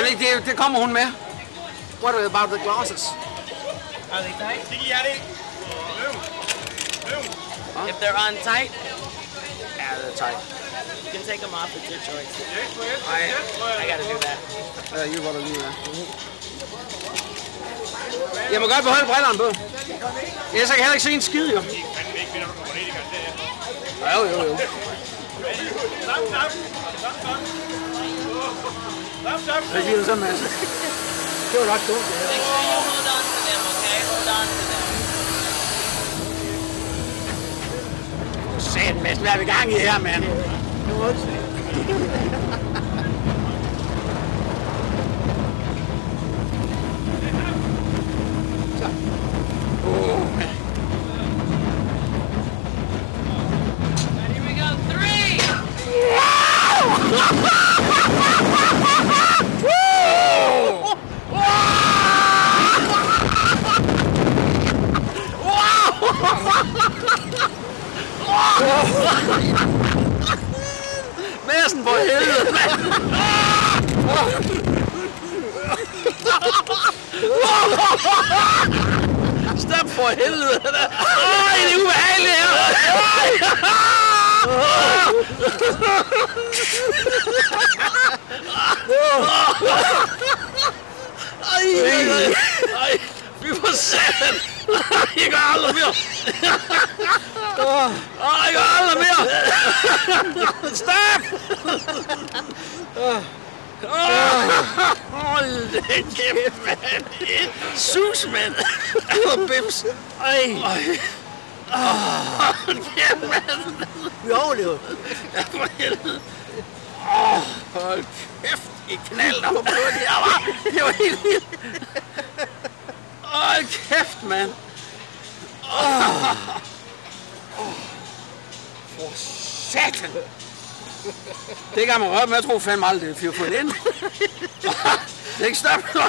Nej, det kommer hun med. What about the glasses? Are they tight? Huh? If they're on tight, Yeah, they're tight. you can take them off. It's your choice. I I gotta do that. you gotta do that. Jeg må godt beholde brillerne på. Ellers kan jeg heller ikke se en skid, jo. Jo. Hvad siger du så, Mads? Det var nok dumt, det her. Make sure you hold on to them, okay? Hold on to them. Satan, Mads, hvad er vi gang i her, mand? Here we go. 3! Madsen for helvede, mand! Stop for helvede! Øj, det er ubehageligt her! Ej, fy for satan! Jeg gør aldrig mere! Jeg gør aldrig mere! Stop! Hold da kæft, mand! Sus, mand! Det var bims! Ej! Hold kæft, mand! Vi overlever. Ja, for helvede! Hold kæft, I knalder på det her, hva'? Det var helt vildt! Hold kæft, mand! For satan! Det kan man røre, men jeg tror fandme aldrig, det er 4 fod ind. Det er ikke stoppet.